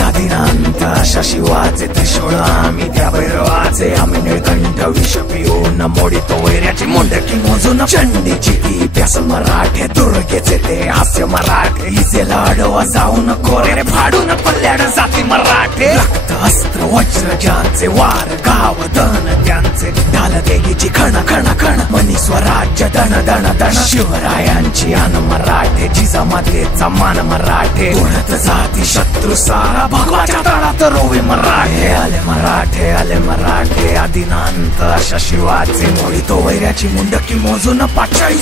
आदिनांत अशा शिवाचे त्रिशूळ आम्ही त्या भैरवाचे आम्ही निळकंठ विष पिऊन मोडितो वैऱ्याची मुंडकी मोजून चंडीची ती प्यास मराठे दुर्गेचे ते हास्य मराठे इजेला अडवा जाऊन कोरे फाडून पल्ल्याड जाती मराठे रक्त अस्त्र वज्र ज्यांचे वार गाव दन त्यांचे ढाल देगीची खण खण खण मनी स्वराज्य दण दण दण शिवरायांची आन मराठे जिजामातेचा मान मराठे उडत जाती शत्रू सारा भगवाच्या तळात रोवे मराठे आले मराठे आदिनांत अशा शिवाचे मोडितो वैऱ्याची मुंडकी मोजून पाचाळी